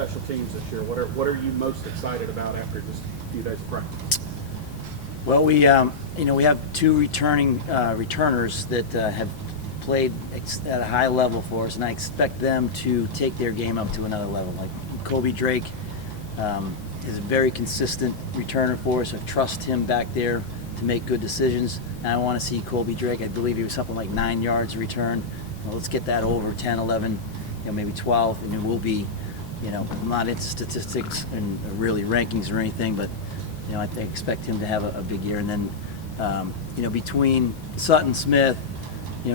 special teams this year? What are you most excited about after just a few days of practice? Well, we have two returners that have played at a high level for us, and I expect them to take their game up to another level. Like Kobe Drake is a very consistent returner for us. I trust him back there to make good decisions. And I want to see Kobe Drake. I believe he was something like 9 yards return. Well, let's get that over 10, 11, maybe 12, and then we'll be, I'm not into statistics and really rankings or anything, but I expect him to have a big year. And then, between Sutton Smith,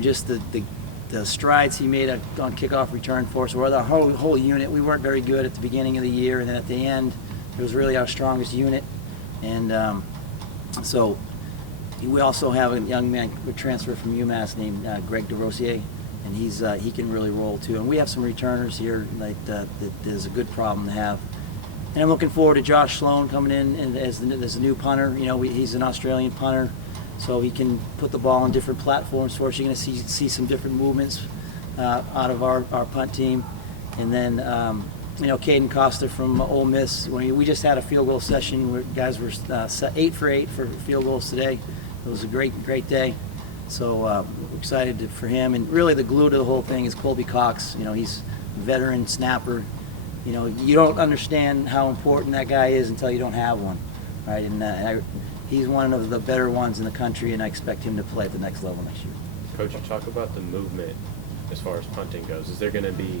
just the strides he made on kickoff return for us, or the whole unit. We weren't very good at the beginning of the year, and then at the end, it was really our strongest unit. And so we also have a young man who transferred from UMass named Greg DeRosier, and he can really roll too. And we have some returners here that is a good problem to have. And I'm looking forward to Josh Sloan coming in and as a new punter. He's an Australian punter, so he can put the ball on different platforms for us. You're going to see some different movements out of our punt team. And then, Caden Costa from Ole Miss. We just had a field goal session where guys were 8 for 8 for field goals today. It was a great day. So excited for him. And really the glue to the whole thing is Colby Cox. He's a veteran snapper. You don't understand how important that guy is until you don't have one, right? And he's one of the better ones in the country, and I expect him to play at the next level next year. Coach, you talk about the movement as far as punting goes. Is there going to be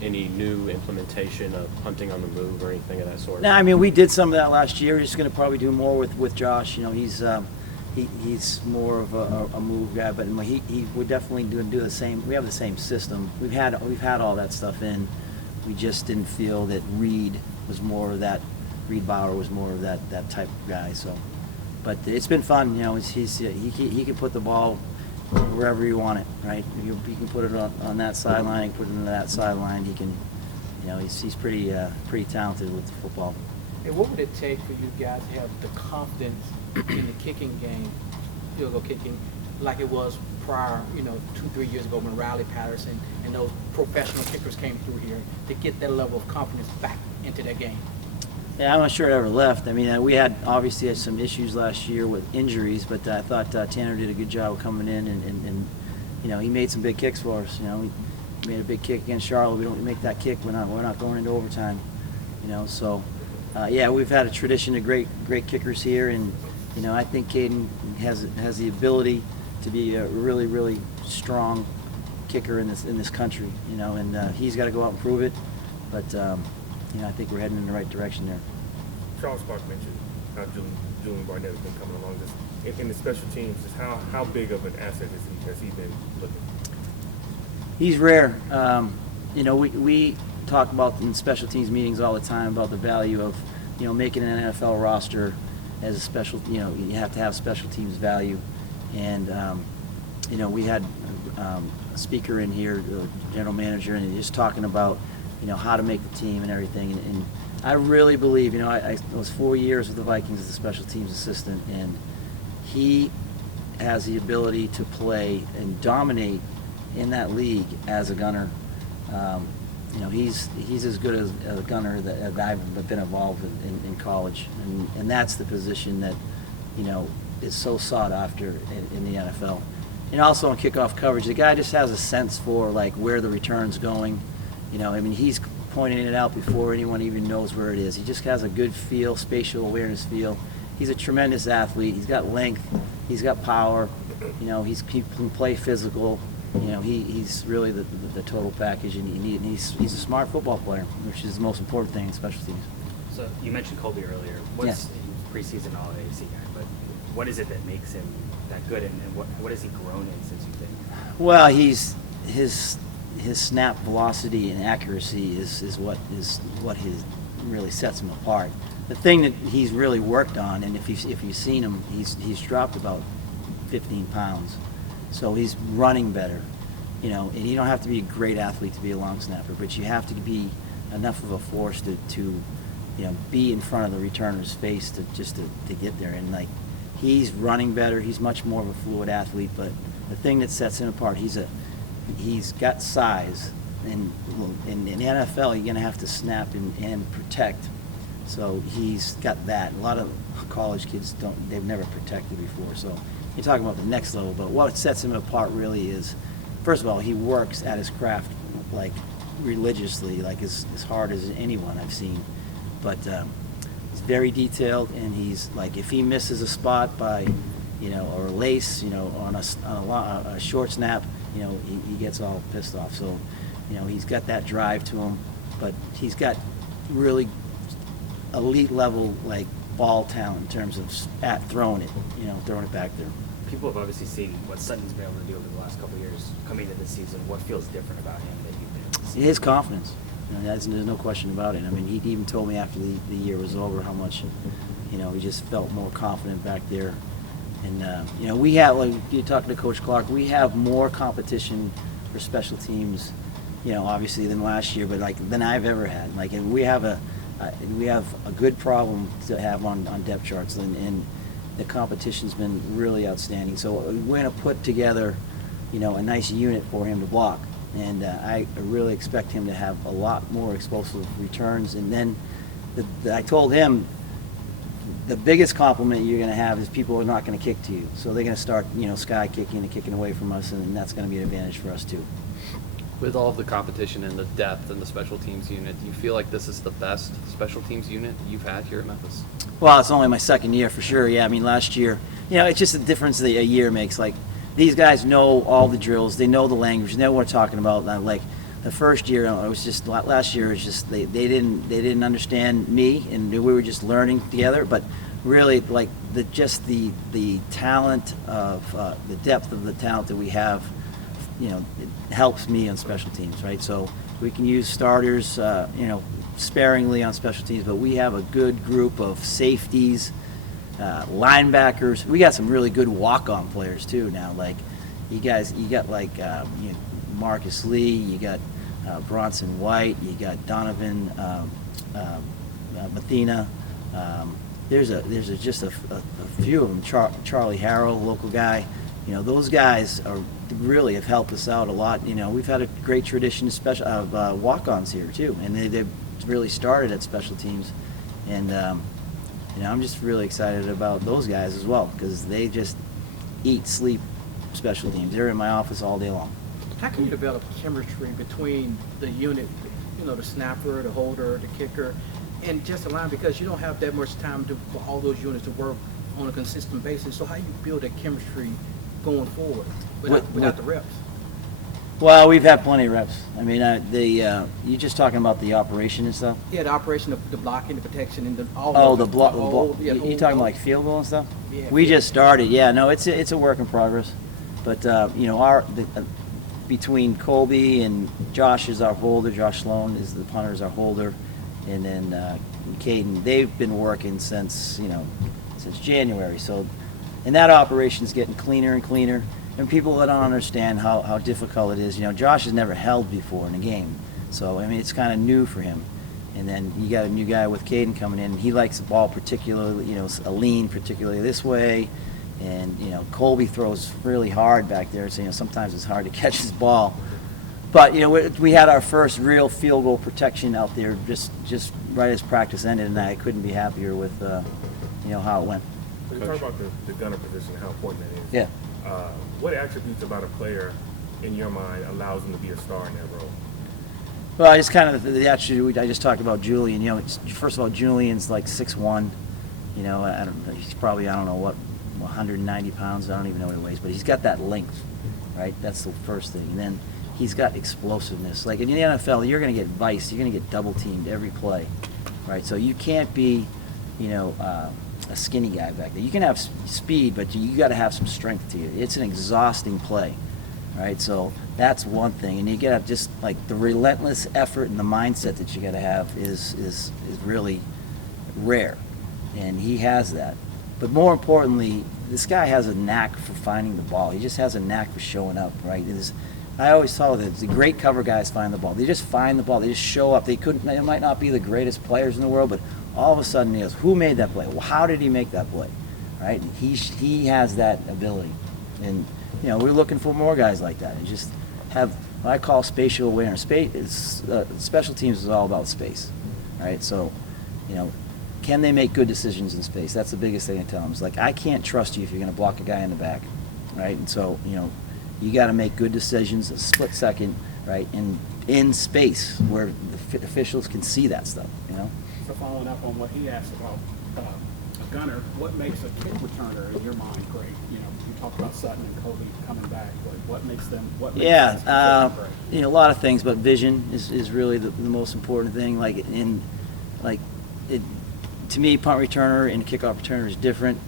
any new implementation of punting on the move or anything of that sort? No, we did some of that last year. We're just going to probably do more with Josh. He's more of a move guy, but we're definitely do the same. We have the same system. We've had all that stuff in. We just didn't feel that Reed Bauer was more of that type of guy. So, but it's been fun. He can put the ball wherever you want it, right? He can put it on that sideline, put it into that sideline. He can, he's pretty talented with the football. And what would it take for you guys to have the confidence in the kicking game, field goal kicking, like it was prior, 2-3 years ago when Riley Patterson and those professional kickers came through here, to get that level of confidence back into their game? Yeah, I'm not sure it ever left. We had obviously some issues last year with injuries, but I thought Tanner did a good job of coming in and he made some big kicks for us. We made a big kick against Charlotte. We don't make that kick, we're not going into overtime. So we've had a tradition of great kickers here, and I think Caden has the ability to be a really, really strong kicker in this country. And he's got to go out and prove it. But I think we're heading in the right direction there. Charles Clark mentioned how Julian Barnett has been coming along. Just in the special teams, just how big of an asset has he been looking? He's rare. We talk about in special teams meetings all the time about the value of making an NFL roster as a special. You have to have special teams value, and we had a speaker in here, the general manager, and just talking about how to make the team and everything. And I really believe, I was 4 years with the Vikings as a special teams assistant, and he has the ability to play and dominate in that league as a gunner. He's as good as a gunner that I've been involved in college, and that's the position that is so sought after in the NFL. And also on kickoff coverage, the guy just has a sense for where the return's going. He's pointing it out before anyone even knows where it is. He just has a good feel, spatial awareness feel. He's a tremendous athlete. He's got length. He's got power. He can play physical. He's really the total package, and he's a smart football player, which is the most important thing in special teams. So you mentioned Colby earlier. What's preseason all AAC guy, but what is it that makes him that good, and what has he grown in since you've been here? Well, his snap velocity and accuracy is what really sets him apart. The thing that he's really worked on, and if you've seen him, he's dropped about 15 pounds. So he's running better, and you don't have to be a great athlete to be a long snapper, but you have to be enough of a force to be in front of the returner's face to get there. And he's running better. He's much more of a fluid athlete, but the thing that sets him apart, he's got size, in the NFL, you're going to have to snap and protect. So he's got that. A lot of college kids they've never protected before. So you're talking about the next level. But what sets him apart really is, first of all, he works at his craft like religiously, like as hard as anyone I've seen. But he's very detailed, and he's like, if he misses a spot by, or a lace, on a short snap, he gets all pissed off. So, he's got that drive to him, but he's got really elite level like ball talent in terms of throwing it, throwing it back there. People have obviously seen what Sutton's been able to do over the last couple of years coming into the season. What feels different about him that you've been able to see? His confidence. There's no question about it. I mean, he even told me after the year was over how much, he just felt more confident back there. And, we have, like you're talking to Coach Clark, we have more competition for special teams, obviously than last year, but than I've ever had. And we have a good problem to have on depth charts, and the competition's been really outstanding. So we're going to put together, a nice unit for him to block. And I really expect him to have a lot more explosive returns. And then I told him the biggest compliment you're going to have is people are not going to kick to you. So they're going to start, sky kicking and kicking away from us, and that's going to be an advantage for us too. With all of the competition and the depth and the special teams unit, do you feel like this is the best special teams unit you've had here at Memphis? Well, it's only my second year for sure. Yeah, I mean, last year, it's just the difference that a year makes. Like, these guys know all the drills, they know the language, they know what we're talking about. Like the first year, it was just last year. It was just they didn't understand me, and we were just learning together. But really, like the talent of the depth of the talent that we have, it helps me on special teams, right? So we can use starters, sparingly on special teams, but we have a good group of safeties. Linebackers, we got some really good walk-on players too now. Like you got like Marcus Lee, you got Bronson White, you got Donovan Mathena. There's just a few of them. Charlie Harrell, local guy. Those guys really have helped us out a lot. We've had a great tradition of walk-ons here too, and they've really started at special teams, and. I'm just really excited about those guys as well, because they just eat, sleep special teams. They're in my office all day long. How can you develop chemistry between the unit, the snapper, the holder, the kicker, and just a line, because you don't have that much time for all those units to work on a consistent basis? So how do you build that chemistry going forward without the reps? Well, we've had plenty of reps. I mean, you're just talking about the operation and stuff? Yeah, the operation, the blocking, the protection, and the block. You talking about like field goal and stuff? Yeah. We just started. Yeah, no, it's a work in progress. But between Colby and Josh is our holder, Josh Sloan is the punter, is our holder, and then Caden, they've been working since January. So, and that operation's getting cleaner and cleaner. And people that don't understand how difficult it is. Josh has never held before in a game. So, I mean, it's kind of new for him. And then you got a new guy with Caden coming in. He likes the ball particularly, a lean particularly this way. And, Colby throws really hard back there. So, sometimes it's hard to catch his ball. But, we had our first real field goal protection out there just right as practice ended. And I couldn't be happier with, how it went. When you talk about the gunner position, how important that is. Yeah. What attributes about a player, in your mind, allows them to be a star in that role? Well, it's kind of the attribute I just talked about. Julian, first of all, Julian's like 6'1". He's probably 190 pounds. I don't even know what he weighs, but he's got that length, right? That's the first thing. And then he's got explosiveness. Like in the NFL, you're going to get viced. You're going to get double teamed every play, right? So you can't be, a skinny guy back there. You can have speed, but you got to have some strength to you. It's an exhausting play, right? So that's one thing, and you got to just like the relentless effort and the mindset that you got to have is really rare, and he has that. But more importantly, this guy has a knack for finding the ball. He just has a knack for showing up, right? I always tell that the great cover guys find the ball. They just find the ball. They just show up. They might not be the greatest players in the world, but all of a sudden he goes, who made that play? Well, how did he make that play? Right? He has that ability. And, we're looking for more guys like that. have what I call spatial awareness. Special teams is all about space, right? So, can they make good decisions in space? That's the biggest thing I tell them. It's like, I can't trust you if you're going to block a guy in the back, right? And so, you got to make good decisions, a split second, right, in space where the officials can see that stuff, So following up on what he asked about a gunner, what makes a kick returner in your mind great? You talked about Sutton and Kobe coming back. What makes them? What makes them specifically great? A lot of things, but vision is really the most important thing. To me, punt returner and kickoff returner is different.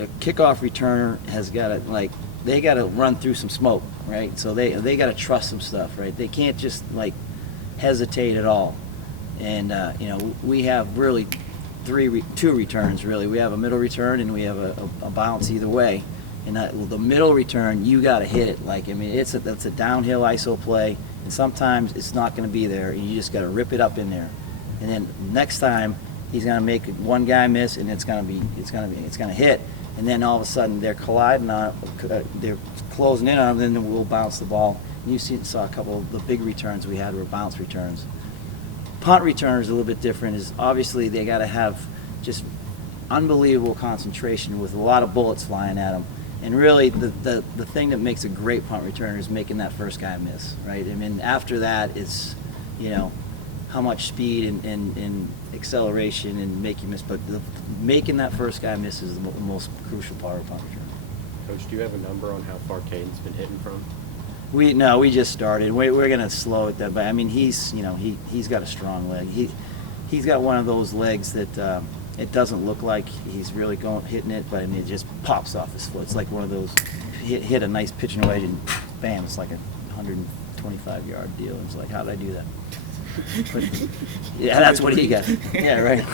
A kickoff returner has got to they got to run through some smoke, right? So they got to trust some stuff, right? They can't just hesitate at all. And we have really two returns really. We have a middle return and we have a bounce either way. And the middle return, you got to hit it. That's a downhill ISO play, and sometimes it's not going to be there, and you just got to rip it up in there. And then next time, he's going to make one guy miss, and it's going to hit. And then all of a sudden, they're colliding on, they're closing in on him, and then we'll bounce the ball. And you saw a couple of the big returns we had were bounce returns. Punt returners a little bit different. Is obviously they got to have just unbelievable concentration with a lot of bullets flying at them. And really, the thing that makes a great punt returner is making that first guy miss, right? After that, it's, how much speed and acceleration and making miss. But making that first guy miss is the most crucial part of punt return. Coach, do you have a number on how far Caden's been hitting from? We just started. We're going to slow it down. But he's got a strong leg. He's got one of those legs that it doesn't look like he's really hitting it, but it just pops off his foot. It's like one of those hit a nice pitching wedge and bam, it's like a 125-yard deal. It's like, how did I do that? But, yeah, that's what he got. Yeah, right.